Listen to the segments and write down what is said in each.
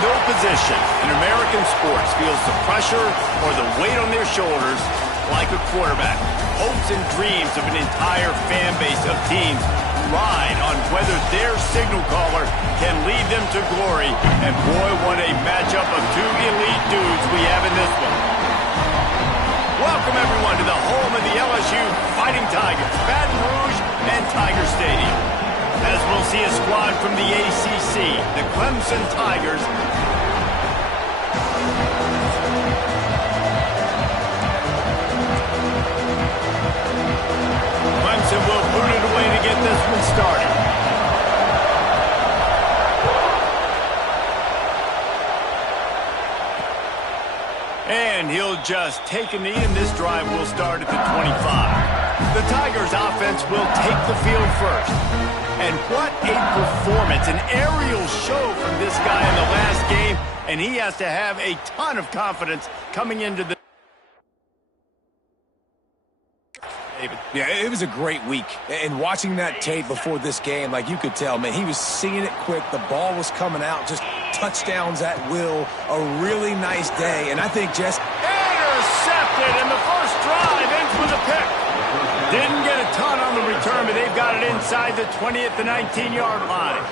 No position in American sports feels the pressure or the weight on their shoulders like a quarterback. Hopes and dreams of an entire fan base of teams ride on whether their signal caller can lead them to glory. And boy, what a matchup of two elite dudes we have in this one. Welcome, everyone, to the home of the LSU Fighting Tigers, Baton Rouge and Tiger Stadium. As we'll see a squad from the ACC, the Clemson Tigers. Clemson will boot it away to get this one started. And he'll just take a knee, and this drive will start at the 25. The Tigers' offense will take the field first. And what a performance, an aerial show from this guy in the last game, and he has to have a ton of confidence coming into the... Yeah, it was a great week. And watching that tape before this game, like you could tell, man, he was seeing it quick. The ball was coming out, just touchdowns at will. A really nice day. And I think just... Intercepted, and the first drive ends with a pick. Didn't get a ton on the return, but they've got it inside the 20 at the 19-yard line.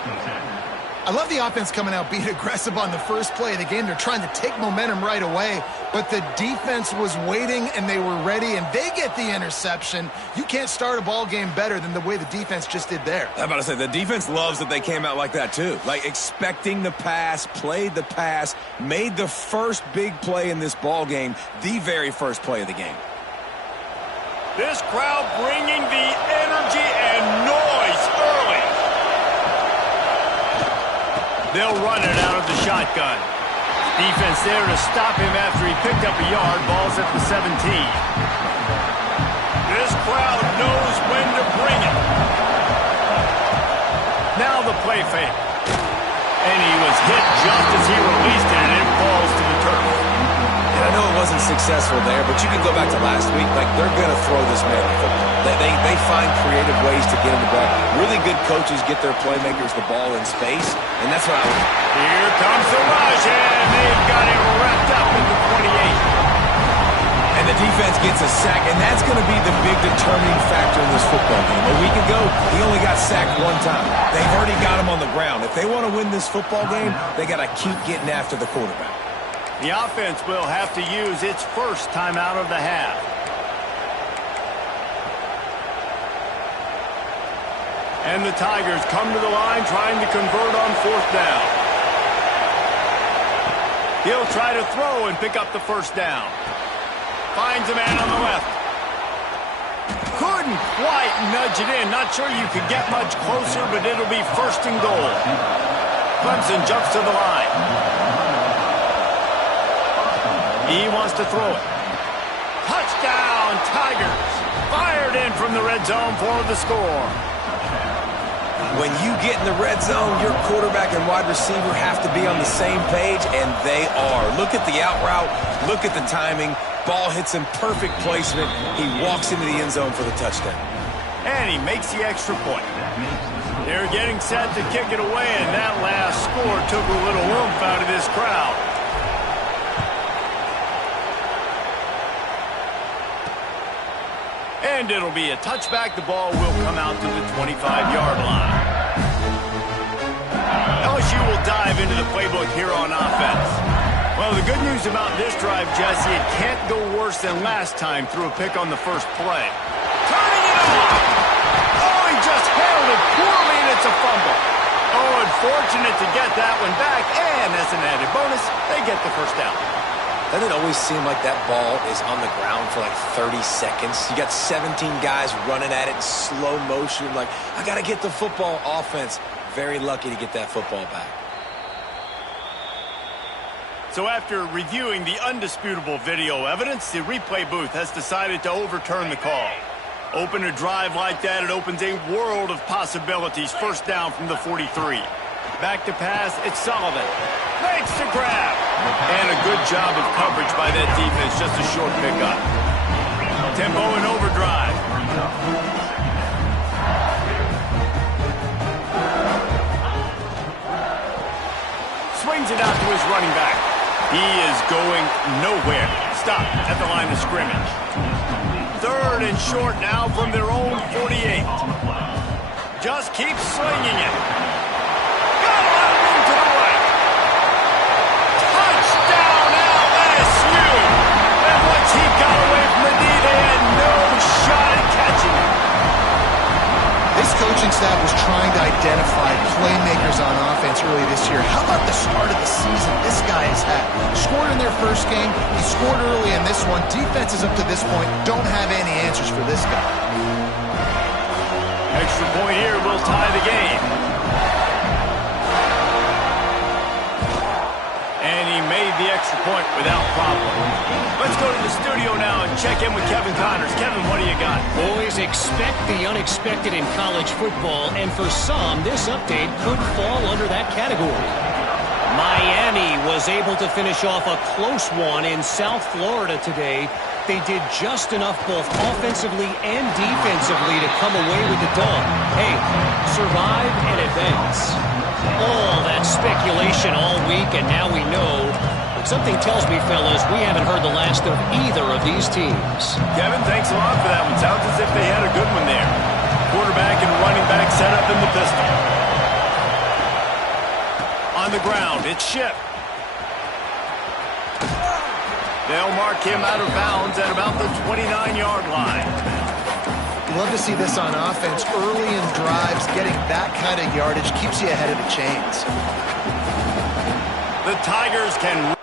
I love the offense coming out being aggressive on the first play of the game. They're trying to take momentum right away, but the defense was waiting, and they were ready, and they get the interception. You can't start a ball game better than the way the defense just did there. I'm about to say, the defense loves that they came out like that, too. Like, expecting the pass, played the pass, made the first big play in this ball game, the very first play of the game. This crowd bringing the energy and noise early. They'll run it out of the shotgun. Defense there to stop him after he picked up a yard. Ball's at the 17. This crowd knows when to bring it. Now the play fake. And he was hit just as he released it, and it falls to the turf. And I know it wasn't successful there, but you can go back to last week. Like, they're going to throw this man the football. They find creative ways to get him the ball. Really good coaches get their playmakers the ball in space, and that's what I like. Here comes the rush, and they've got it wrapped up in the 28. And the defense gets a sack, and that's going to be the big determining factor in this football game. A week ago, he only got sacked one time. They've already got him on the ground. If they want to win this football game, they got to keep getting after the quarterback. The offense will have to use its first timeout of the half. And the Tigers come to the line trying to convert on fourth down. He'll try to throw and pick up the first down. Finds a man on the left. Couldn't quite nudge it in. Not sure you could get much closer, but it'll be first and goal. Clemson jumps to the line. He wants to throw it. Touchdown, Tigers. Fired in from the red zone for the score. When you get in the red zone, your quarterback and wide receiver have to be on the same page, and they are. Look at the out route. Look at the timing. Ball hits him, perfect placement. He walks into the end zone for the touchdown. And he makes the extra point. They're getting set to kick it away, and that last score took a little oomph out of this crowd. And it'll be a touchback. The ball will come out to the 25-yard line. LSU will dive into the playbook here on offense. Well, the good news about this drive, Jesse, it can't go worse than last time through a pick on the first play. Turning it off! Oh, he just handled it poorly, and it's a fumble. Oh, unfortunate to get that one back, and as an added bonus, they get the first down. Doesn't it always seem like that ball is on the ground for like 30 seconds? You got 17 guys running at it in slow motion. Like, I got to get the football. Offense, very lucky to get that football back. So after reviewing the undisputable video evidence, the replay booth has decided to overturn the call. Open a drive like that, it opens a world of possibilities. First down from the 43. Back to pass, it's Sullivan. Makes the grab. And a good job of coverage by that defense, just a short pickup. Tempo and overdrive. swings it out to his running back. He is going nowhere. Stop at the line of scrimmage. 3rd and short now from their own 48. Just keep slinging it. Got a lot of room to the right. Touchdown LSU! And once he got away from the D, they had no shot at catching him. This coaching staff was trying to identify playmakers on offense early this year. How about the start of the season this guy has had? Scored in their first game. He scored early in this one. Defenses up to this point don't have any answers for this guy. Extra point here will tie the game. And he made the extra point without problem. Let's go to the studio now and check in with Kevin Connors. Kevin, what do you got? Boys, expect the unexpected in college football, and for some, this update could fall under that category. Miami was able to finish off a close one in South Florida today. They did just enough both offensively and defensively to come away with the dub. Hey, survive and advance. All that speculation all week, and now we know. But something tells me, fellas, we haven't heard the last of either of these teams. Kevin, thanks a lot for that one. Sounds as if they had a good one there. Quarterback and running back set up in the pistol. On the ground, it's Ship. They'll mark him out of bounds at about the 29-yard line. Love to see this on offense. Early in drives, getting that kind of yardage keeps you ahead of the chains. The Tigers can...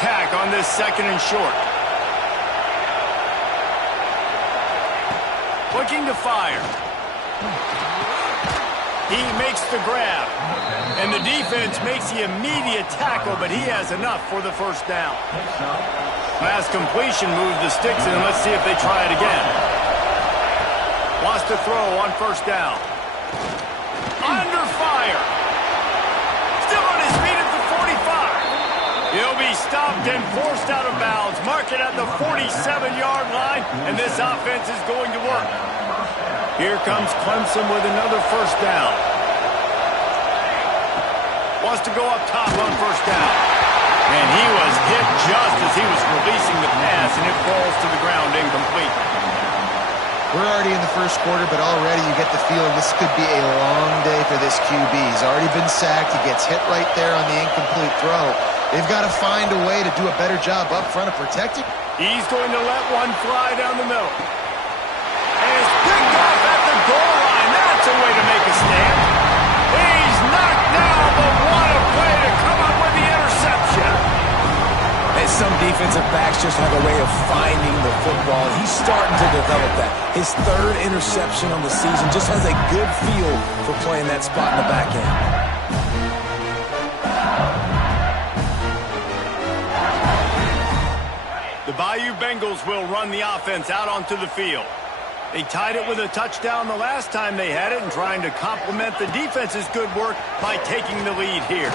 attack on this 2nd and short. Looking to fire. He makes the grab. And the defense makes the immediate tackle, but he has enough for the first down. Pass completion moves the sticks in. Let's see if they try it again. Wants to throw on 1st down. Under fire. Still on his feet at the 45. He'll be stopped and forced out of bounds. Mark it at the 47-yard line, and this offense is going to work. Here comes Clemson with another 1st down. Wants to go up top on 1st down. And he was hit just as he was releasing the pass, and it falls to the ground incomplete. We're already in the 1st quarter, but already you get the feeling this could be a long day for this QB. He's already been sacked. He gets hit right there on the incomplete throw. They've got to find a way to do a better job up front of protecting. He's going to let one fly down the middle. And it's picked off at the goal line. That's a way to make a stand. He's knocked down, but what a play to come up with the interception. And some defensive backs just have a way of finding the football. He's starting to develop that. His 3rd interception on the season, just has a good feel for playing that spot in the back end. The Bayou Bengals will run the offense out onto the field. They tied it with a touchdown the last time they had it and trying to complement the defense's good work by taking the lead here.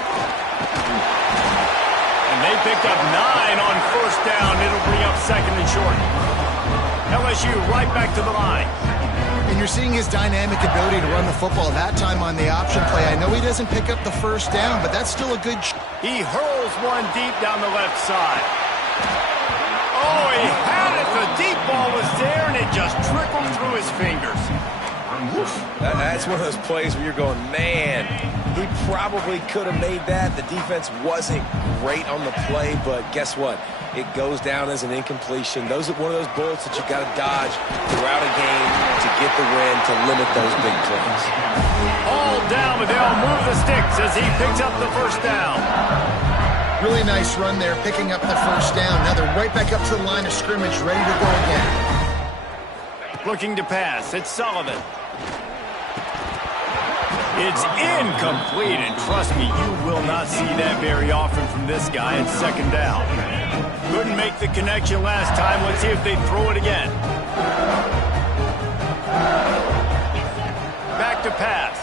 And they picked up 9 on 1st down. It'll bring up 2nd and short. LSU right back to the line. And you're seeing his dynamic ability to run the football. That time on the option play, I know he doesn't pick up the 1st down, but that's still a good... He hurls one deep down the left side. Oh, he had it. The deep ball was there, and it just trickled through his fingers. That's one of those plays where you're going, man, he probably could have made that. The defense wasn't great on the play, but guess what? It goes down as an incompletion. Those are one of those bullets that you got to dodge throughout a game to get the win, to limit those big plays. All down, but they'll move the sticks as he picks up the 1st down. Really nice run there, picking up the 1st down. Now they're right back up to the line of scrimmage, ready to go again. Looking to pass. It's Sullivan. It's incomplete, and trust me, you will not see that very often from this guy at 2nd down. Couldn't make the connection last time. Let's see if they throw it again. Back to pass.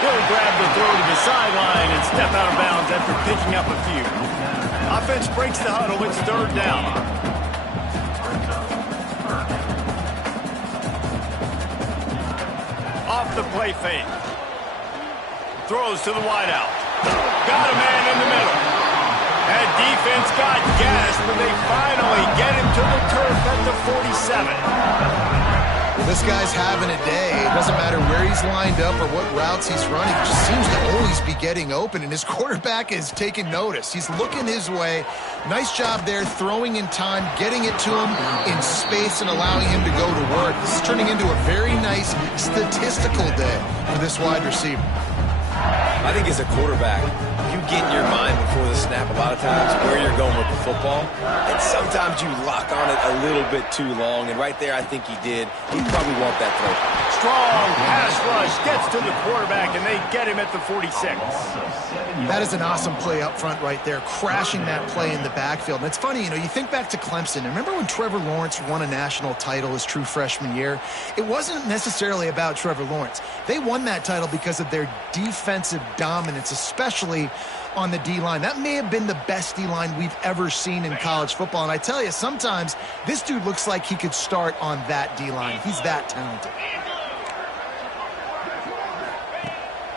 He'll grab the throw to the sideline and step out of bounds after picking up a few. Offense breaks the huddle. It's third down. Off the play fake. Throws to the wideout. Got a man in the middle. That defense got gashed, but they finally get him to the turf at the 47. This guy's having a day. It doesn't matter where he's lined up or what routes he's running. He just seems to always be getting open, and his quarterback is taking notice. He's looking his way. Nice job there, throwing in time, getting it to him in space and allowing him to go to work. This is turning into a very nice statistical day for this wide receiver. I think as a quarterback, you get in your mind before the snap a lot of times where you're going with the football, and sometimes you lock on it a little bit too long, and right there I think he did. He'd probably want that throw. Strong pass rush gets to the quarterback, and they get him at the 46. That is an awesome play up front right there, crashing that play in the backfield. And it's funny, you think back to Clemson. Remember when Trevor Lawrence won a national title his true freshman year? It wasn't necessarily about Trevor Lawrence. They won that title because of their defensive dominance, especially on the D-line. That may have been the best D-line we've ever seen in college football. And I tell you, sometimes this dude looks like he could start on that D-line. He's that talented.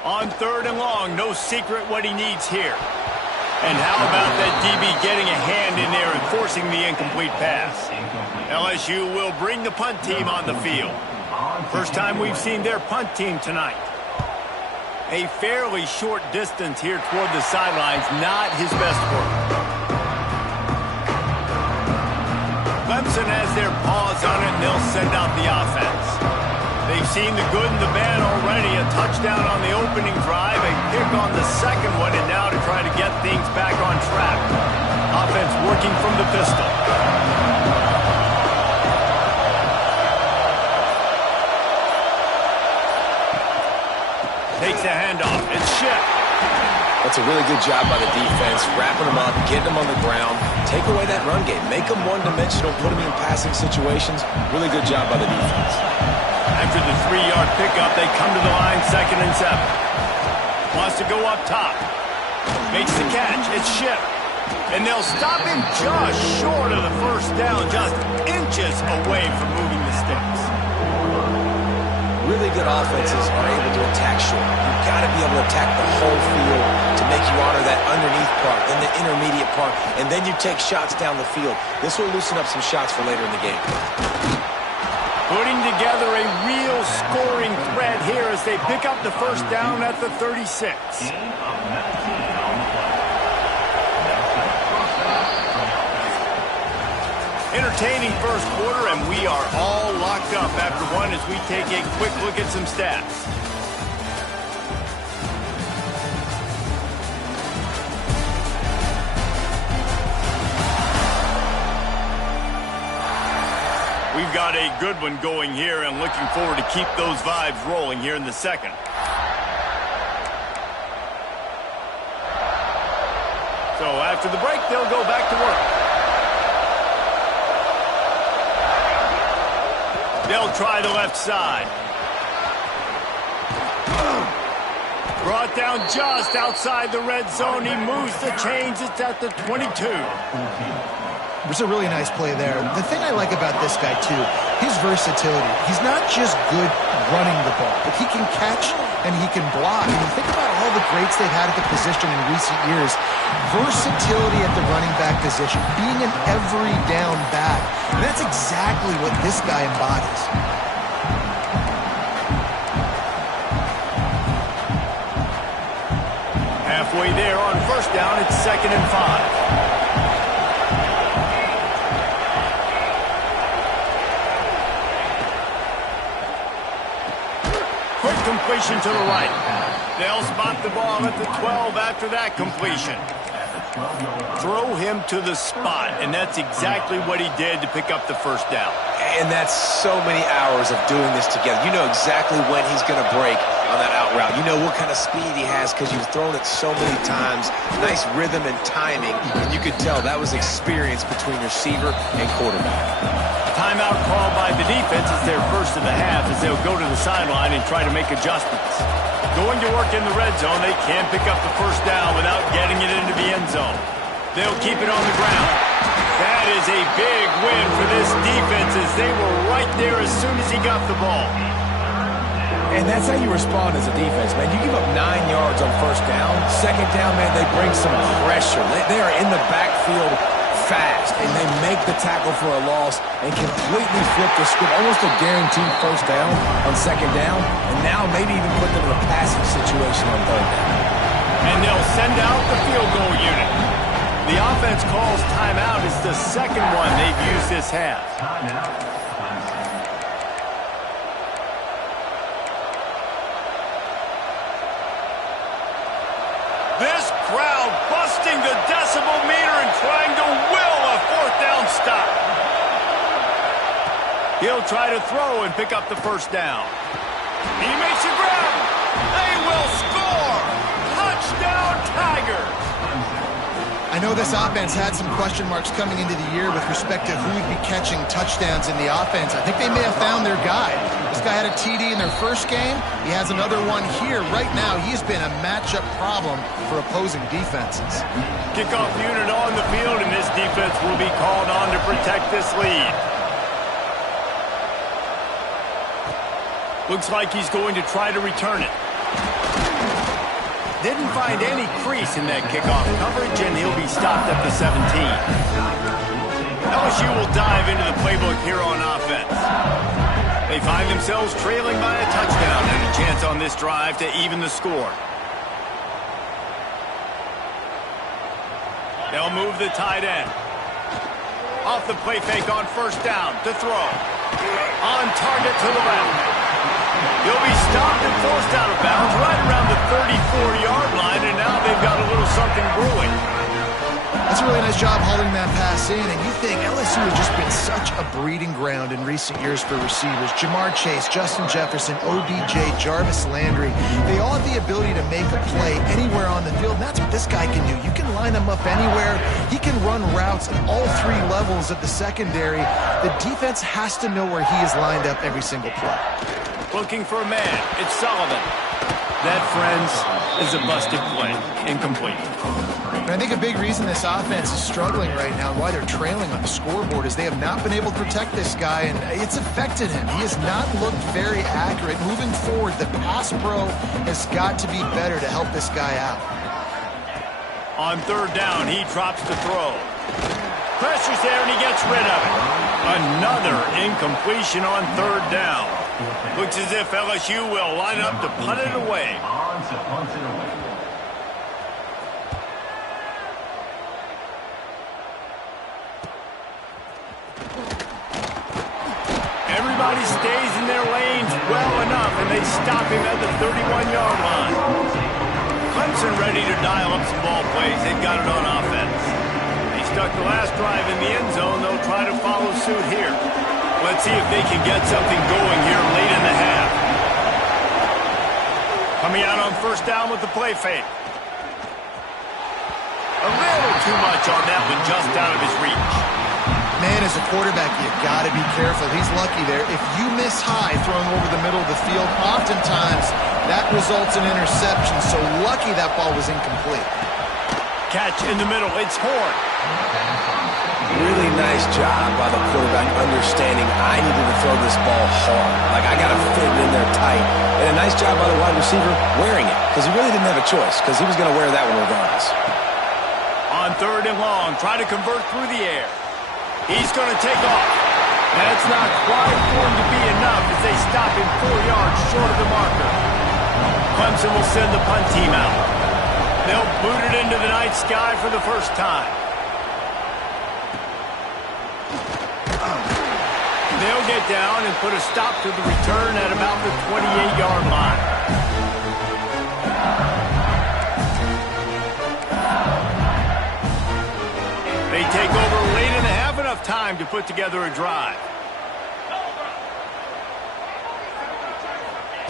On third and long, no secret what he needs here. And how about that DB getting a hand in there and forcing the incomplete pass? LSU will bring the punt team on the field. First time we've seen their punt team tonight. A fairly short distance here toward the sidelines, not his best work. Clemson has their paws on it, and they'll send out the offense. They've seen the good and the bad already. A touchdown on the opening drive, a pick on the second one, and now to try to get things back on track. Offense working from the pistol. Takes the handoff. It's shipped. That's a really good job by the defense, wrapping them up, getting them on the ground, take away that run game, make them one-dimensional, put them in passing situations. Really good job by the defense. After the 3-yard pickup, they come to the line, 2nd and 7. Wants to go up top. Makes the catch. It's shipped. And they'll stop him just short of the first down, just inches away from moving the sticks. Really good offenses are able to attack short. You've got to be able to attack the whole field to make you honor that underneath part, then the intermediate part, and then you take shots down the field. This will loosen up some shots for later in the game. Putting together a real scoring threat here as they pick up the first down at the 36. Entertaining first quarter, and we are all locked up after one as we take a quick look at some stats. We've got a good one going here, and looking forward to keep those vibes rolling here in the second. So after the break, they'll go back to work. They'll try the left side. Brought down just outside the red zone. He moves the chains. It's at the 22. There's a really nice play there. The thing I like about this guy, too, his versatility. He's not just good running the ball, but he can catch and he can block. And you think about all the greats they've had at the position in recent years. Versatility at the running back position, being an every down back. And that's exactly what this guy embodies. Halfway there on first down, it's 2nd and 5. Quick completion to the right. They'll spot the ball at the 12 after that completion. Throw him to the spot, and that's exactly what he did to pick up the first down. And that's so many hours of doing this together. You know exactly when he's going to break on that out route. You know what kind of speed he has because you've thrown it so many times. Nice rhythm and timing, and you could tell that was experience between receiver and quarterback. Timeout called by the defense is their first of the half as they'll go to the sideline and try to make adjustments. Going to work in the red zone, they can't pick up the first down without getting it into the end zone. They'll keep it on the ground. That is a big win for this defense as they were right there as soon as he got the ball. And that's how you respond as a defense, man. You give up 9 yards on first down. Second down, man, they bring some pressure. They are in the backfield fast, and they make the tackle for a loss and completely flip the script. Almost a guaranteed first down on second down, and now maybe even put them in a passing situation on third down. And they'll send out the field goal unit. The offense calls timeout. It's the second one they've used this half. This crowd busting the decibel meter and trying to will a fourth down stop. He'll try to throw and pick up the first down. He makes a grab. They will score. Touchdown, Tigers. I know this offense had some question marks coming into the year with respect to who would be catching touchdowns in the offense. I think they may have found their guy. This guy had a TD in their first game. He has another one here. Right now, he's been a matchup problem for opposing defenses. Kickoff unit on the field, and this defense will be called on to protect this lead. Looks like he's going to try to return it. Didn't find any crease in that kickoff coverage, and he'll be stopped at the 17. LSU will dive into the playbook here on offense. They find themselves trailing by a touchdown and a chance on this drive to even the score. They'll move the tight end. Off the play fake on first down to throw. On target to the left. He'll be stopped and forced out of bounds right around the 34-yard line, and now they've got a little something brewing. That's a really nice job holding that pass in, and you think LSU has just been such a breeding ground in recent years for receivers. Jamar Chase, Justin Jefferson, OBJ, Jarvis Landry, they all have the ability to make a play anywhere on the field, and that's what this guy can do. You can line him up anywhere. He can run routes at all 3 levels of the secondary. The defense has to know where he is lined up every single play. Looking for a man. It's Sullivan. That, friends, is a busted play. Incomplete. And I think a big reason this offense is struggling right now, why they're trailing on the scoreboard, is they have not been able to protect this guy, and it's affected him. He has not looked very accurate. Moving forward, the pass pro has got to be better to help this guy out. On third down, he drops to throw. Pressure's there, and he gets rid of it. Another incompletion on third down. Looks as if LSU will line up to punt it away. Everybody stays in their lanes well enough, and they stop him at the 31-yard line. Clemson ready to dial up some ball plays. They've got it on offense. They stuck the last drive in the end zone. They'll try to follow suit here. Let's see if they can get something going here late in the half. Coming out on first down with the play fake. A little too much on that one, just out of his reach. Man, as a quarterback, you got to be careful. He's lucky there. If you miss high throwing over the middle of the field, oftentimes that results in interception. So lucky that ball was incomplete. Catch in the middle. It's Horn. Really nice job by the quarterback understanding I needed to throw this ball hard. Like, I got to fit it in there tight. And a nice job by the wide receiver wearing it, because he really didn't have a choice, because he was going to wear that one regardless. On third and long, try to convert through the air. He's going to take off. That's not quite going to be enough as they stop him 4 yards short of the marker. Clemson will send the punt team out. They'll boot it into the night sky for the first time. They'll get down and put a stop to the return at about the 28-yard line. They take over late in the half, enough time to put together a drive.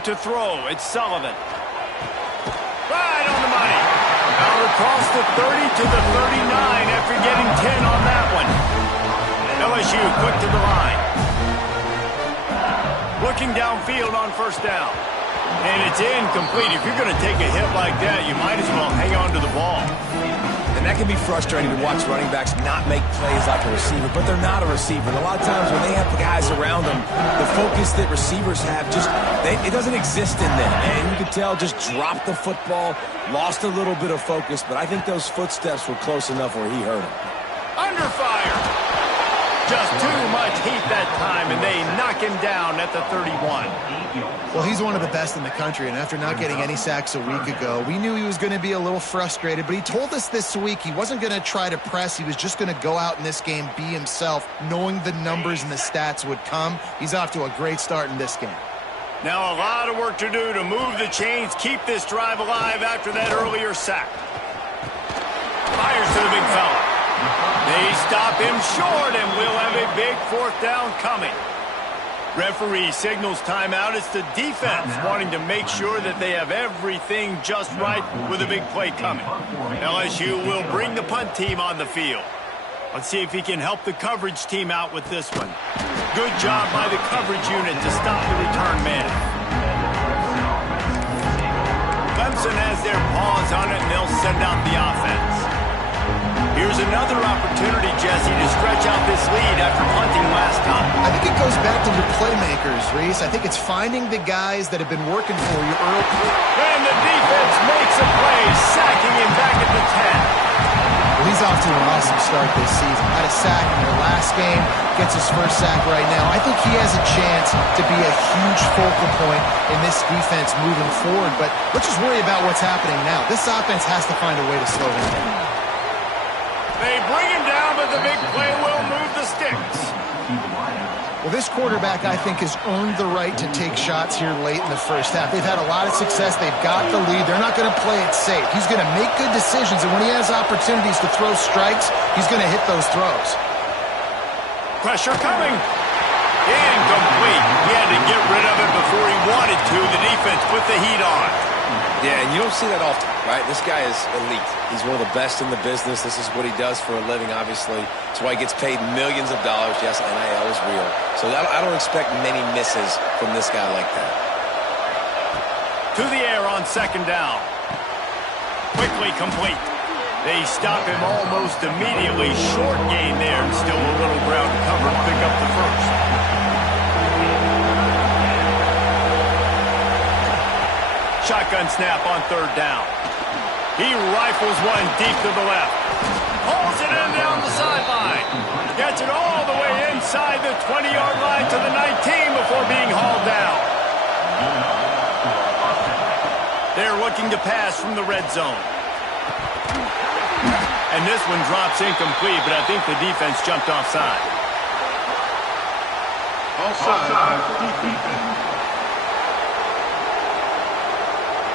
to throw. It's Sullivan. Right on the money. Out across the 30 to the 39 after getting 10 on that one. LSU quick to the line. Looking downfield on first down. And it's incomplete. If you're going to take a hit like that, you might as well hang on to the ball. And that can be frustrating to watch running backs not make plays like a receiver, but they're not a receiver. And a lot of times when they have guys around them, the focus that receivers have it doesn't exist in them. And you can tell just dropped the football, lost a little bit of focus, but I think those footsteps were close enough where he hurt him. Under fire. Just too much heat that time, and they knock him down at the 31. Well, he's one of the best in the country, and after not getting any sacks a week ago, we knew he was going to be a little frustrated, but he told us this week he wasn't going to try to press. He was just going to go out in this game, be himself, knowing the numbers and the stats would come. He's off to a great start in this game. Now a lot of work to do to move the chains, keep this drive alive after that earlier sack. Fires to the big fella. They stop him short, and we'll have a big fourth down coming. Referee signals timeout. It's the defense wanting to make sure that they have everything just right with a big play coming. LSU will bring the punt team on the field. Let's see if he can help the coverage team out with this one. Good job by the coverage unit to stop the return man. Clemson has their paws on it, and they'll send out the offense. Here's another opportunity, Jesse, to stretch out this lead after punting last time. I think it goes back to your playmakers, Reese. I think it's finding the guys that have been working for you early. And the defense makes a play, sacking him back at the 10. Well, he's off to an awesome start this season. Had a sack in their last game, gets his first sack right now. I think he has a chance to be a huge focal point in this defense moving forward. But let's just worry about what's happening now. This offense has to find a way to slow him down. They bring him down, but the big play will move the sticks. Well, this quarterback, I think, has earned the right to take shots here late in the first half. They've had a lot of success. They've got the lead. They're not going to play it safe. He's going to make good decisions, and when he has opportunities to throw strikes, he's going to hit those throws. Pressure coming. Incomplete. He had to get rid of it before he wanted to. The defense put the heat on. Yeah, and you don't see that often, right? This guy is elite. He's one of the best in the business. This is what he does for a living, obviously. That's why he gets paid millions of dollars. Yes, NIL is real. So I don't expect many misses from this guy like that. To the air on second down. Quickly complete. They stop him almost immediately. Short gain there, and still a little ground cover to pick up the first. Shotgun snap on third down. He rifles one deep to the left. Pulls it in down the sideline. Gets it all the way inside the 20-yard line to the 19 before being hauled down. They're looking to pass from the red zone. And this one drops incomplete, but I think the defense jumped offside. Offside.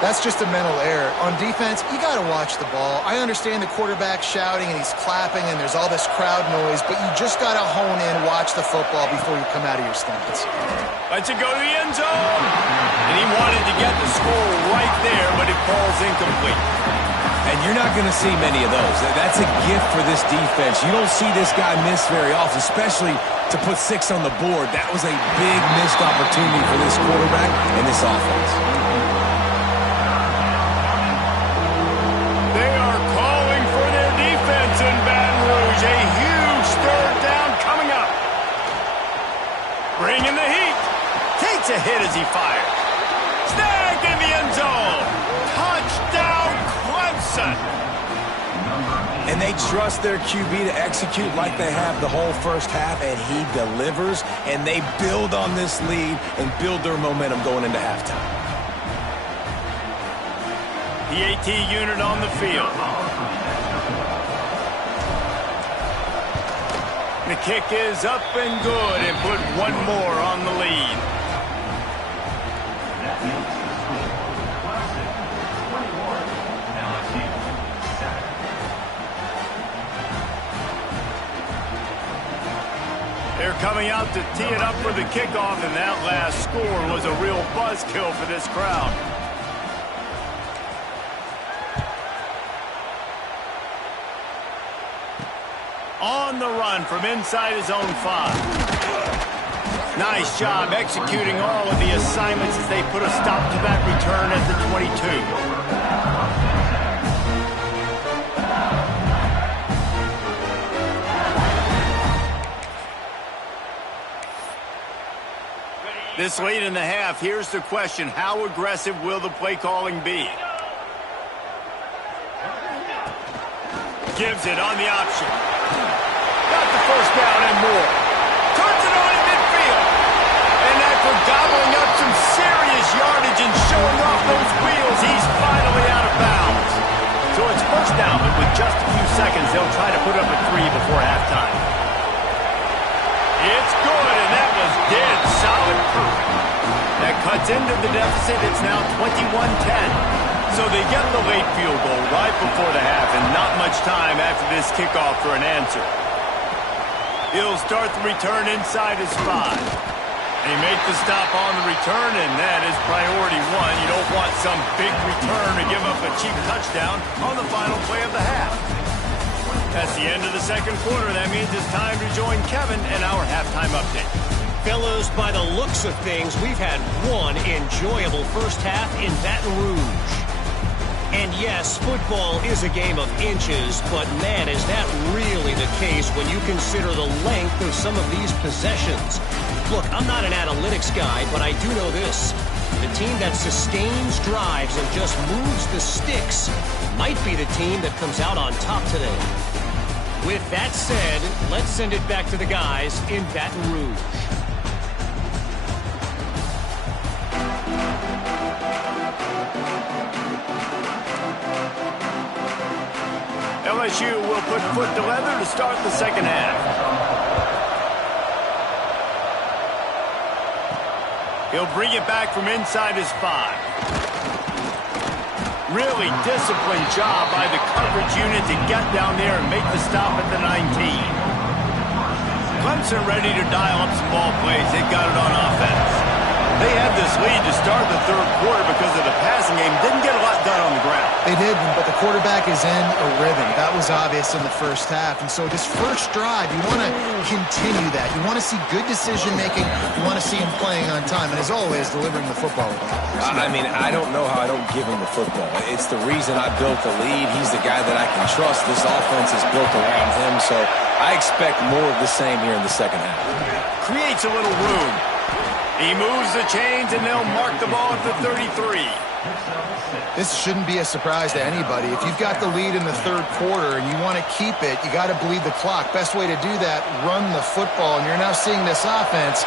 That's just a mental error. On defense, you got to watch the ball. I understand the quarterback shouting and he's clapping and there's all this crowd noise, but you just got to hone in, watch the football before you come out of your stance. Lets it go to the end zone. And he wanted to get the score right there, but it falls incomplete. And you're not going to see many of those. That's a gift for this defense. You don't see this guy miss very often, especially to put 6 on the board. That was a big missed opportunity for this quarterback and this offense. They are calling for their defense in Baton Rouge. A huge third down coming up. Bringing the heat. Takes a hit as he fires. Snagged in the end zone. Touchdown, Clemson. And they trust their QB to execute like they have the whole first half, and he delivers, and they build on this lead and build their momentum going into halftime. The AT unit on the field. The kick is up and good and put one more on the lead. They're coming out to tee it up for the kickoff, and that last score was a real buzzkill for this crowd. On the run from inside his own 5. Nice job executing all of the assignments as they put a stop to that return at the 22. This late in the half, here's the question: how aggressive will the play calling be? Gives it on the option. Got the first down and more. Turns it on in midfield. And after gobbling up some serious yardage and showing off those wheels, he's finally out of bounds. So it's first down, but with just a few seconds, they'll try to put up a 3 before halftime. It's good, and that was dead solid perfect. That cuts into the deficit. It's now 21-10. So they get the late field goal right before the half, and not much time after this kickoff for an answer. He'll start the return inside his 5. They make the stop on the return, and that is priority 1. You don't want some big return to give up a cheap touchdown on the final play of the half. That's the end of the second quarter. That means it's time to join Kevin and our halftime update. Fellas, by the looks of things, we've had one enjoyable first half in Baton Rouge. And yes, football is a game of inches, but man, is that really the case when you consider the length of some of these possessions. Look, I'm not an analytics guy, but I do know this. The team that sustains drives and just moves the sticks might be the team that comes out on top today. With that said, let's send it back to the guys in Baton Rouge. LSU will put foot to leather to start the second half. He'll bring it back from inside his 5. Really disciplined job by the coverage unit to get down there and make the stop at the 19. Clemson ready to dial up some ball plays. They got it on offense. They had this lead to start the third quarter because of the passing game. Didn't get a lot done on the ground. They did, but the quarterback is in a rhythm. That was obvious in the first half. And so this first drive, you want to continue that. You want to see good decision-making. You want to see him playing on time. And as always, delivering the football. I mean, I don't know how I don't give him the football. It's the reason I built the lead. He's the guy that I can trust. This offense is built around him. So I expect more of the same here in the second half. Creates a little room. He moves the chains, and they'll mark the ball at the 33. This shouldn't be a surprise to anybody. If you've got the lead in the third quarter and you want to keep it, you got to bleed the clock. Best way to do that, run the football. And you're now seeing this offense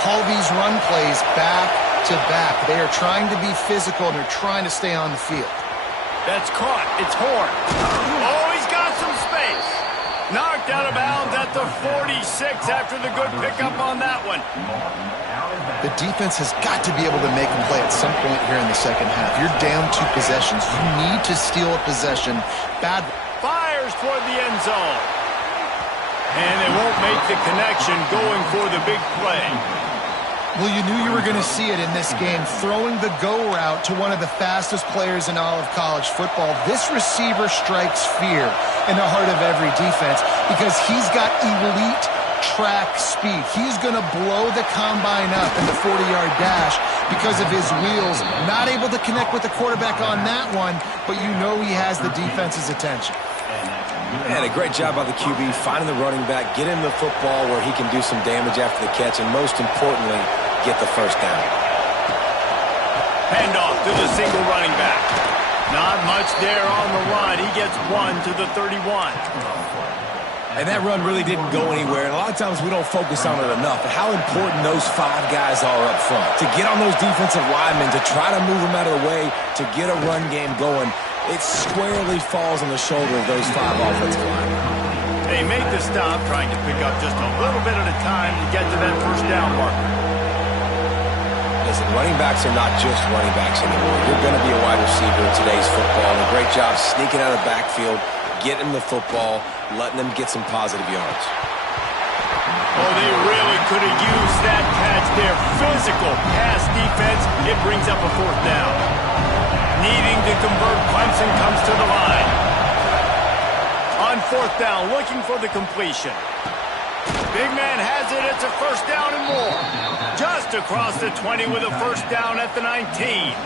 call these run plays back to back. They are trying to be physical, and they're trying to stay on the field. That's caught. It's Horn. Oh, he's got some space. Knocked out of bounds at the 46 after the good pickup on that one. The defense has got to be able to make them play at some point here in the second half. You're down 2 possessions. You need to steal a possession. Fires toward the end zone. And they won't make the connection going for the big play. Well, you knew you were going to see it in this game. Throwing the go route to one of the fastest players in all of college football. This receiver strikes fear in the heart of every defense because he's got elite track speed. He's going to blow the combine up in the 40-yard dash because of his wheels. Not able to connect with the quarterback on that one, but you know he has the defense's attention. And a great job by the QB finding the running back, get him the football where he can do some damage after the catch, and most importantly, get the first down. Handoff to the single running back. Not much there on the run. He gets 1 to the 31. And that run really didn't go anywhere. And a lot of times we don't focus on it enough. How important those 5 guys are up front. To get on those defensive linemen, to try to move them out of the way, to get a run game going, it squarely falls on the shoulder of those 5 offensive linemen. They make the stop, trying to pick up just a little bit at a time to get to that first down marker. Listen, running backs are not just running backs anymore. You're going to be a wide receiver in today's football. And a great job sneaking out of the backfield, getting the football, letting them get some positive yards. Oh, they really could have used that catch there. Physical pass defense. It brings up a fourth down. Needing to convert, Clemson comes to the line. On fourth down, looking for the completion. Big man has it. It's a first down and more. Just across the 20 with a first down at the 19.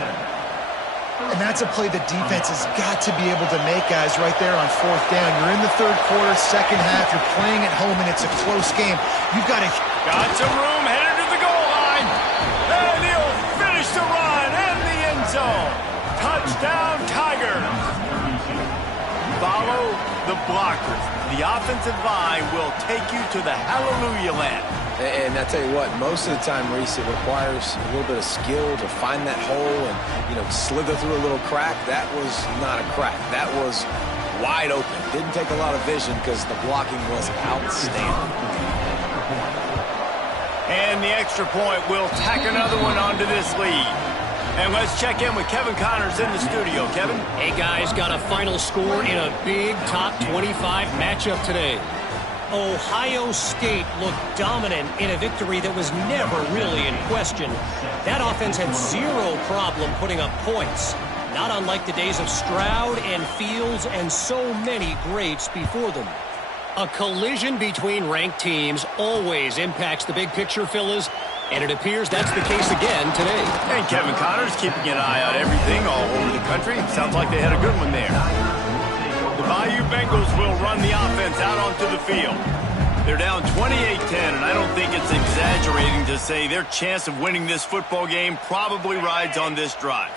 And that's a play the defense has got to be able to make, guys, right there on fourth down. You're in the third quarter, second half. You're playing at home, and it's a close game. You've got to... Got some room, headed to the goal line. And he'll finish the run in the end zone. Touchdown, Tigers. Follow the blockers. The offensive line will take you to the hallelujah land. And I tell you what, most of the time, Reese, it requires a little bit of skill to find that hole and, slither through a little crack. That was not a crack. That was wide open. Didn't take a lot of vision because the blocking was outstanding. And the extra point will tack another one onto this lead. And let's check in with Kevin Connors in the studio. Kevin? Hey, guys, got a final score in a big top 25 matchup today. Ohio State looked dominant in a victory that was never really in question. That offense had zero problem putting up points, not unlike the days of Stroud and Fields and so many greats before them. A collision between ranked teams always impacts the big picture, fellas, and it appears that's the case again today. And Kevin Connors keeping an eye on everything all over the country. Sounds like they had a good one there. The Bayou Bengals will run the offense out onto the field. They're down 28-10, and I don't think it's exaggerating to say their chance of winning this football game probably rides on this drive.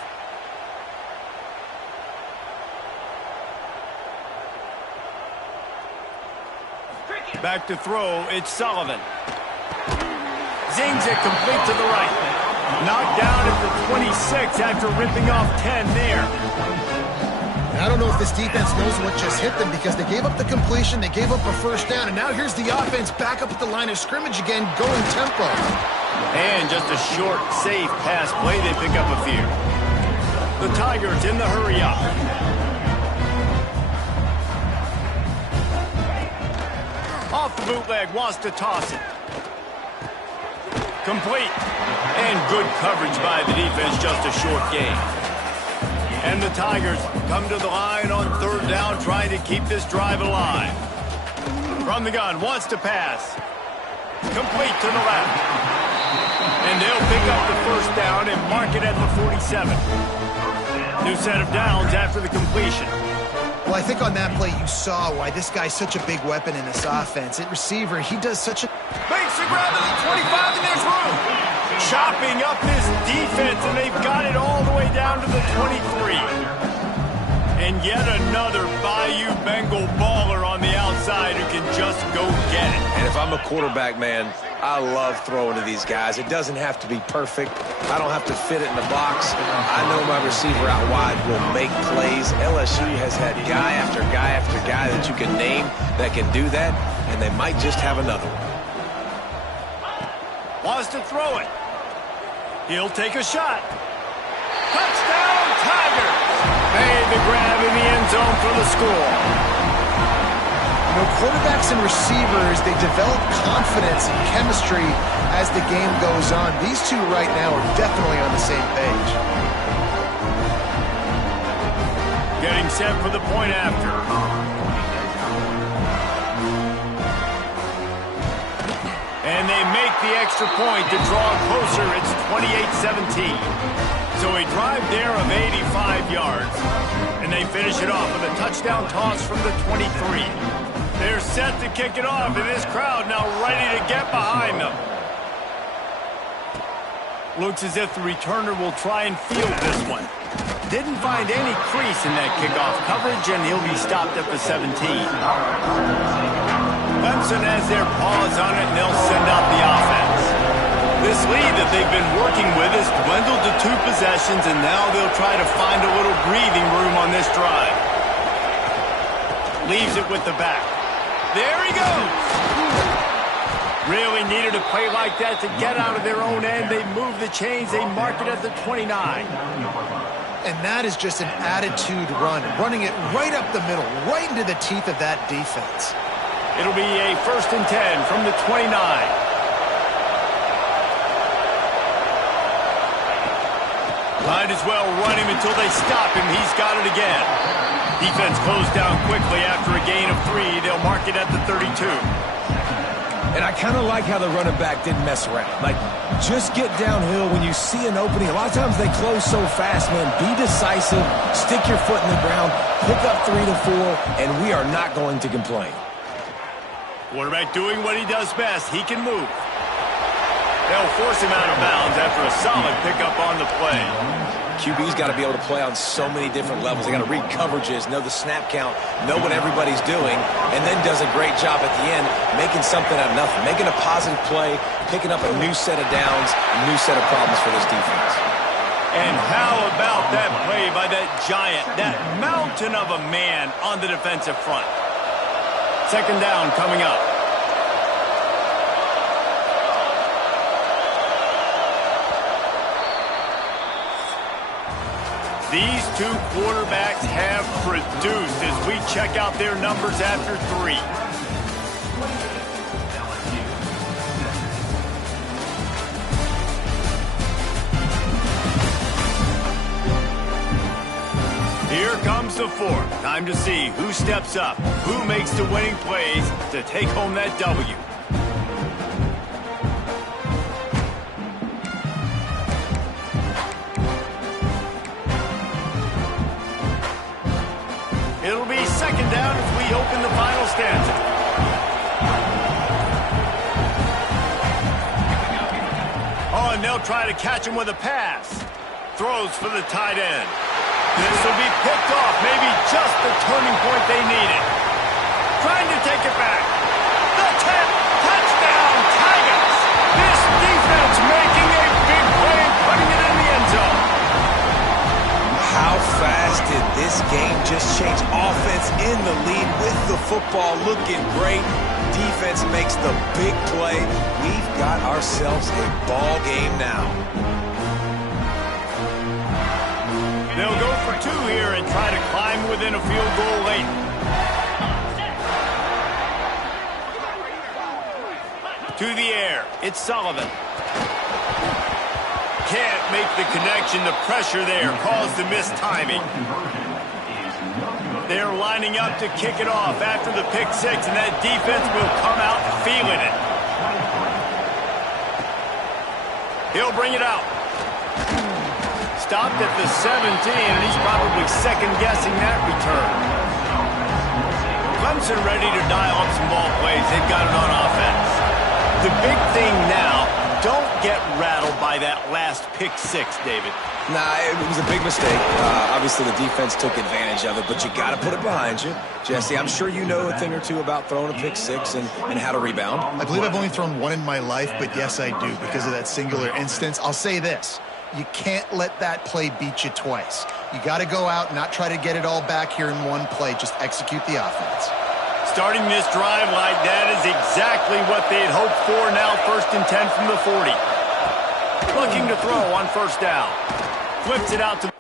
Back to throw, it's Sullivan. Zings it complete to the right. Knocked down at the 26 after ripping off 10 there. I don't know if this defense knows what just hit them because they gave up the completion, they gave up a first down, and now here's the offense back up at the line of scrimmage again, going tempo. And just a short, safe pass play, they pick up a few. The Tigers in the hurry up. Off the bootleg, wants to toss it. Complete. And good coverage by the defense, just a short gain. And the Tigers come to the line on third down, trying to keep this drive alive. From the gun, wants to pass. Complete to the left. And they'll pick up the first down and mark it at the 47. New set of downs after the completion. Well, I think on that play you saw why this guy's such a big weapon in this offense. At receiver, he does such a... Makes the grab at the 25, and there's room. Chopping up this defense, and they've got it all the way down to the 23. And yet another Bayou Bengal baller on the outside who can just go get it. And if I'm a quarterback, man, I love throwing to these guys. It doesn't have to be perfect. I don't have to fit it in the box. I know my receiver out wide will make plays. LSU has had guy after guy after guy that you can name that can do that, and they might just have another one. Wants to throw it. He'll take a shot. Touchdown, Tigers! Made the grab in the end zone for the score. You know, quarterbacks and receivers, they develop confidence and chemistry as the game goes on. These two right now are definitely on the same page. Getting set for the point after. And they make the extra point to draw closer. It's 28-17. So a drive there of 85 yards. And they finish it off with a touchdown toss from the 23. They're set to kick it off, and this crowd now ready to get behind them. Looks as if the returner will try and field this one. Didn't find any crease in that kickoff coverage, and he'll be stopped at the 17. Clemson has their paws on it, and they'll send out the offense. This lead that they've been working with has dwindled to 2 possessions, and now they'll try to find a little breathing room on this drive. Leaves it with the back. There he goes! Really needed a play like that to get out of their own end. They move the chains. They mark it at the 29. And that is just an attitude run, running it right up the middle, right into the teeth of that defense. It'll be a 1st and 10 from the 29. Might as well run him until they stop him. He's got it again. Defense closed down quickly after a gain of 3. They'll mark it at the 32. And I kind of like how the running back didn't mess around. Like, just get downhill when you see an opening. A lot of times they close so fast, man. Be decisive, stick your foot in the ground, pick up 3 to 4, and we are not going to complain. Quarterback doing what he does best. He can move. They'll force him out of bounds after a solid pickup on the play. QB's got to be able to play on so many different levels. They got to read coverages, know the snap count, know what everybody's doing, and then does a great job at the end making something out of nothing, making a positive play, picking up a new set of downs, a new set of problems for this defense. And how about that play by that giant, that mountain of a man on the defensive front? 2nd down coming up. These two quarterbacks have produced as we check out their numbers after 3. Here comes the 4th. Time to see who steps up, who makes the winning plays to take home that W. It'll be 2nd down as we open the final stanza. Oh, and they'll try to catch him with a pass. Throws for the tight end. This will be picked off, maybe just the turning point they needed. Trying to take it back. The 10th touchdown, Tigers. This defense making a big play and putting it in the end zone. How fast did this game just change? Offense in the lead with the football looking great. Defense makes the big play. We've got ourselves a ball game now. They'll go for 2 here and try to climb within a field goal late. To the air, it's Sullivan. Can't make the connection. The pressure there caused the mistiming. They're lining up to kick it off after the pick 6, and that defense will come out feeling it. He'll bring it out. Stopped at the 17, and he's probably second-guessing that return. Clemson ready to dial up some ball plays. They've got it on offense. The big thing now, don't get rattled by that last pick 6, David. Nah, it was a big mistake. Obviously, the defense took advantage of it, but you got to put it behind you. Jesse, I'm sure you know a thing or two about throwing a pick 6 and how to rebound. I believe I've only thrown 1 in my life, but yes, I do because of that singular instance. I'll say this. You can't let that play beat you twice. You got to go out and not try to get it all back here in one play. Just execute the offense. Starting this drive like that is exactly what they'd hoped for. Now 1st and 10 from the 40. Looking to throw on 1st down. Flips it out to...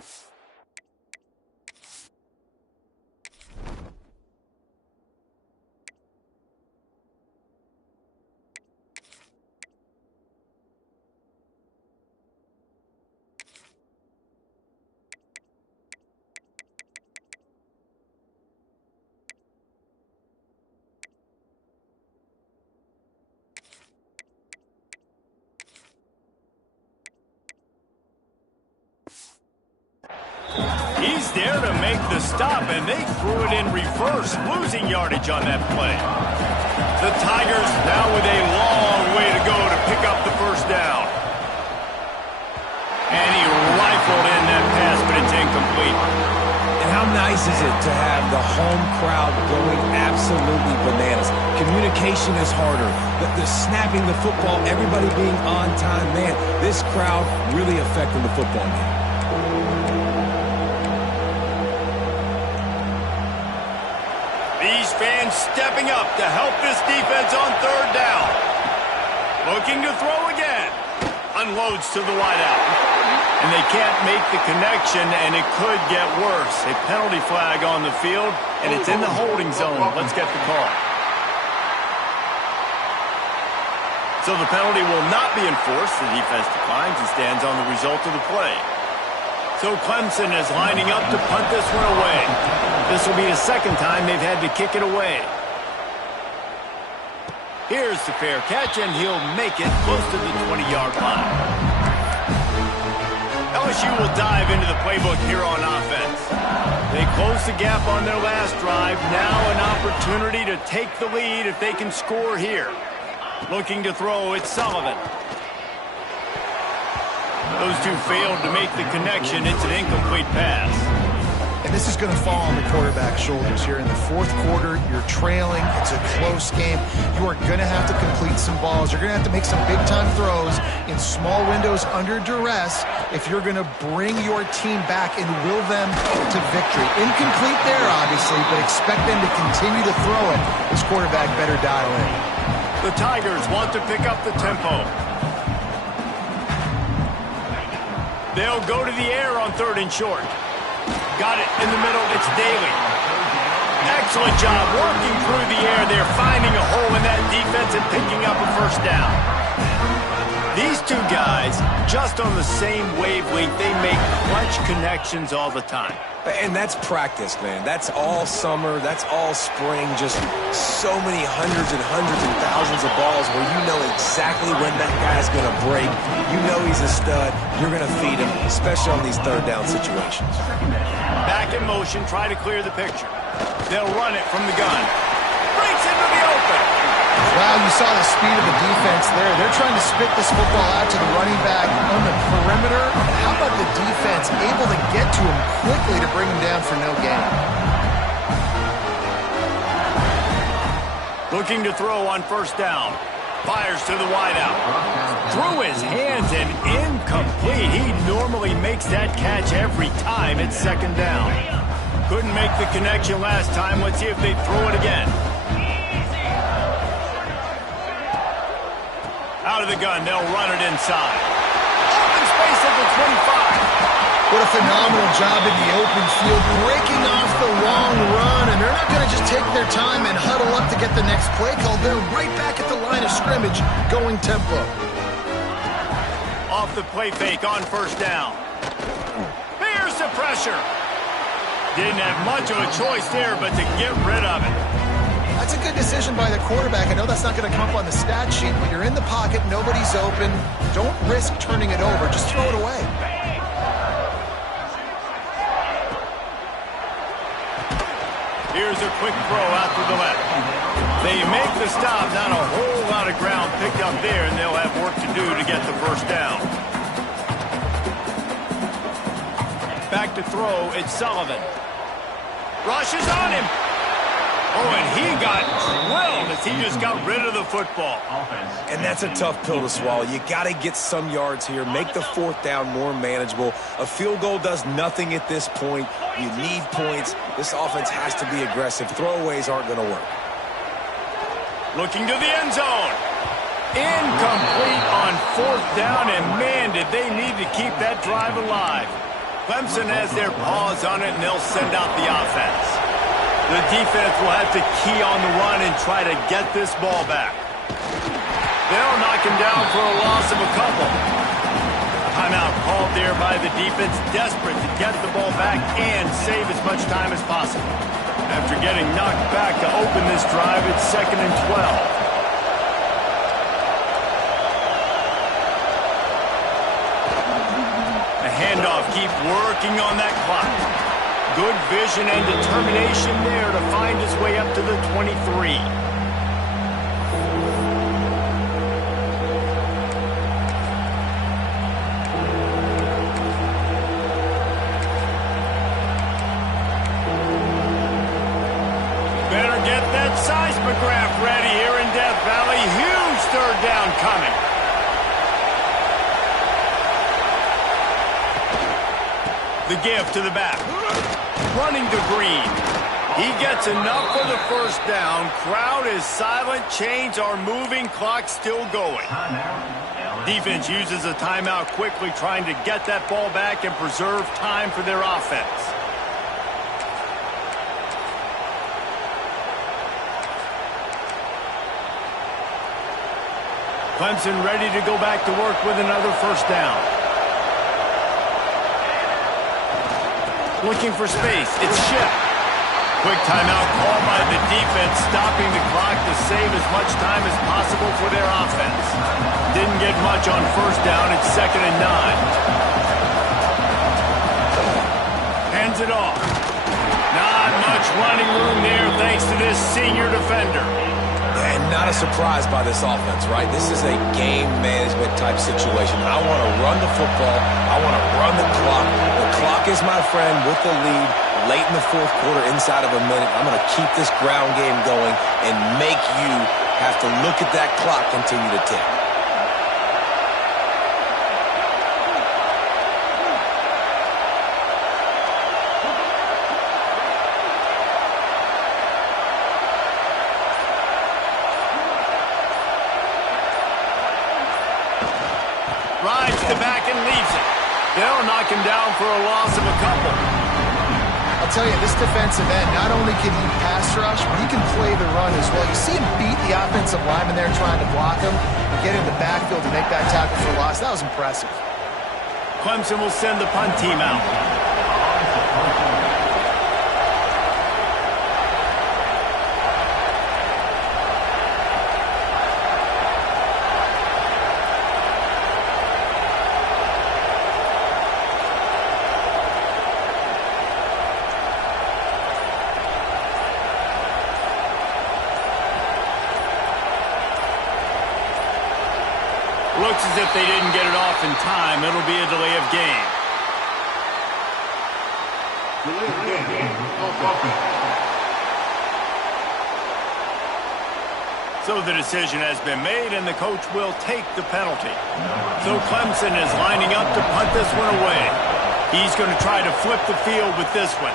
He's there to make the stop, and they threw it in reverse, losing yardage on that play. The Tigers now with a long way to go to pick up the 1st down. And he rifled in that pass, but it's incomplete. And how nice is it to have the home crowd going absolutely bananas? Communication is harder. The snapping the football, everybody being on time. Man, this crowd really affecting the football game. These fans stepping up to help this defense on 3rd down. Looking to throw again. Unloads to the wideout. And they can't make the connection, and it could get worse. A penalty flag on the field, and it's in the holding zone. Let's get the call. So the penalty will not be enforced. The defense declines and stands on the result of the play. So Clemson is lining up to punt this one away. This will be the second time they've had to kick it away. Here's the fair catch, and he'll make it close to the 20-yard line. LSU will dive into the playbook here on offense. They closed the gap on their last drive. Now an opportunity to take the lead if they can score here. Looking to throw, it's Sullivan. Those two failed to make the connection. It's an incomplete pass. And this is going to fall on the quarterback's shoulders here. In the fourth quarter, you're trailing. It's a close game. You are going to have to complete some balls. You're going to have to make some big-time throws in small windows under duress if you're going to bring your team back and will them to victory. Incomplete there, obviously, but expect them to continue to throw it. This quarterback better dial in. The Tigers want to pick up the tempo. They'll go to the air on 3rd and short. Got it in the middle. It's Daly. Excellent job working through the air. They're finding a hole in that defense and picking up a first down. These two guys, just on the same wavelength, they make clutch connections all the time. And that's practice, man. That's all summer. That's all spring. Just so many hundreds and thousands of balls where you know exactly when that guy's going to break. You know he's a stud. You're going to feed him, especially on these 3rd down situations. Back in motion, try to clear the picture. They'll run it from the gun. Breaks into the open. Wow, you saw the speed of the defense there. They're trying to spit this football out to the running back on the perimeter. And how about the defense able to get to him quickly to bring him down for no gain? Looking to throw on 1st down. Fires to the wideout. Through his hands and incomplete. He normally makes that catch every time. It's 2nd down. Couldn't make the connection last time. Let's see if they throw it again. Out of the gun, they'll run it inside. Open space at the 25. What a phenomenal job in the open field, breaking off the long run, and they're not going to just take their time and huddle up to get the next play call. They're right back at the line of scrimmage, going tempo. Off the play fake on 1st down. Here's the pressure. Didn't have much of a choice there, but to get rid of it. That's a good decision by the quarterback. I know that's not going to come up on the stat sheet, but you're in the pocket, nobody's open. Don't risk turning it over. Just throw it away. Here's a quick throw out to the left. They make the stop. Not a whole lot of ground picked up there, and they'll have work to do to get the 1st down. Back to throw. It's Sullivan. Rushes on him. Oh, and he got drilled as he just got rid of the football. And that's a tough pill to swallow. You got to get some yards here, make the 4th down more manageable. A field goal does nothing at this point. You need points. This offense has to be aggressive. Throwaways aren't going to work. Looking to the end zone. Incomplete on 4th down, and man, did they need to keep that drive alive. Clemson has their paws on it, and they'll send out the offense. The defense will have to key on the run and try to get this ball back. They'll knock him down for a loss of a couple. Timeout called there by the defense, desperate to get the ball back and save as much time as possible. After getting knocked back to open this drive, it's 2nd and 12. The handoff keeps working on that clock. Good vision and determination there to find his way up to the 23. Better get that seismograph ready here in Death Valley. Huge 3rd down coming. The give to the back. Running to Green. He gets enough for the 1st down. Crowd is silent. Chains are moving. Clock still going. Defense uses a timeout quickly, trying to get that ball back and preserve time for their offense. Clemson ready to go back to work with another first down. Looking for space. It's Shipp. Quick timeout called by the defense, stopping the clock to save as much time as possible for their offense. Didn't get much on first down. It's 2nd and 9. Hands it off. Not much running room there thanks to this senior defender. And not a surprise by this offense, right? This is a game management type situation. I want to run the football. I want to run the clock. The clock is my friend with the lead. Late in the fourth quarter, inside of a minute, I'm going to keep this ground game going and make you have to look at that clock continue to tick. Rides the back and leaves it. They'll knock him down for a loss of a couple. I'll tell you, this defensive end, not only can he pass rush, but he can play the run as well. You see him beat the offensive lineman there trying to block him and get in the backfield to make that tackle for loss. That was impressive. Clemson will send the punt team out. Looks as if they didn't get it off in time. It'll be a delay of game. So the decision has been made, and the coach will take the penalty. So Clemson is lining up to punt this one away. He's going to try to flip the field with this one.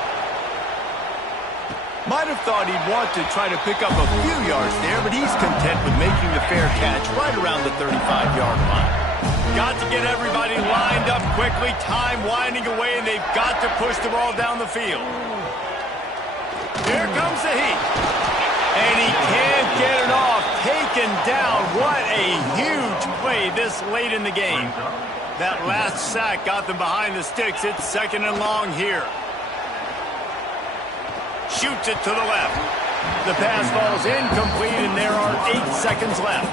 Might have thought he'd want to try to pick up a few yards there, but he's content with making the fair catch right around the 35-yard line. Got to get everybody lined up quickly. Time winding away, and they've got to push the ball down the field. Here comes the heat. And he can't get it off. Taken down. What a huge play this late in the game. That last sack got them behind the sticks. It's 2nd and long here. Shoots it to the left. The pass falls incomplete, and there are 8 seconds left.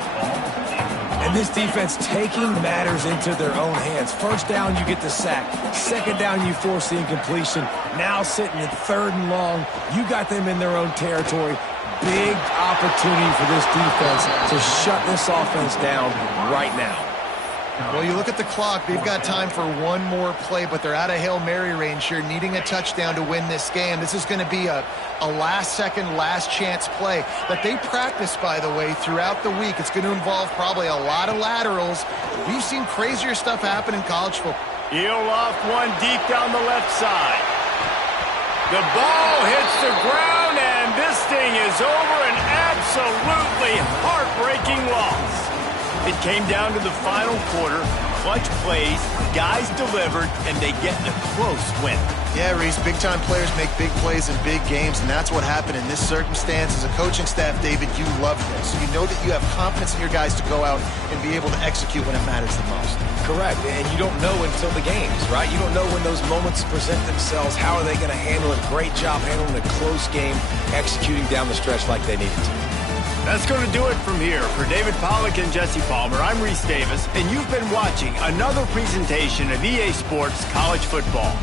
And this defense taking matters into their own hands. First down, you get the sack. Second down, you force the incompletion. Now sitting at 3rd and long, you got them in their own territory. Big opportunity for this defense to shut this offense down right now. Well, you look at the clock, they've got time for one more play, but they're out of Hail Mary range here, needing a touchdown to win this game. This is going to be a last-second, last-chance play that they practice, by the way, throughout the week. It's going to involve probably a lot of laterals. We've seen crazier stuff happen in college football. He'll loft one deep down the left side. The ball hits the ground, and this thing is over. An absolutely heartbreaking loss. It came down to the final quarter. Clutch plays, guys delivered, and they get a close win. Yeah, Reese, big-time players make big plays in big games, and that's what happened in this circumstance. As a coaching staff, David, you love this. You know that you have confidence in your guys to go out and be able to execute when it matters the most. Correct, and you don't know until the games, right? You don't know when those moments present themselves. How are they going to handle it? Great job handling a close game, executing down the stretch like they needed to. That's going to do it from here. For David Pollack and Jesse Palmer, I'm Reese Davis, and you've been watching another presentation of EA Sports College Football.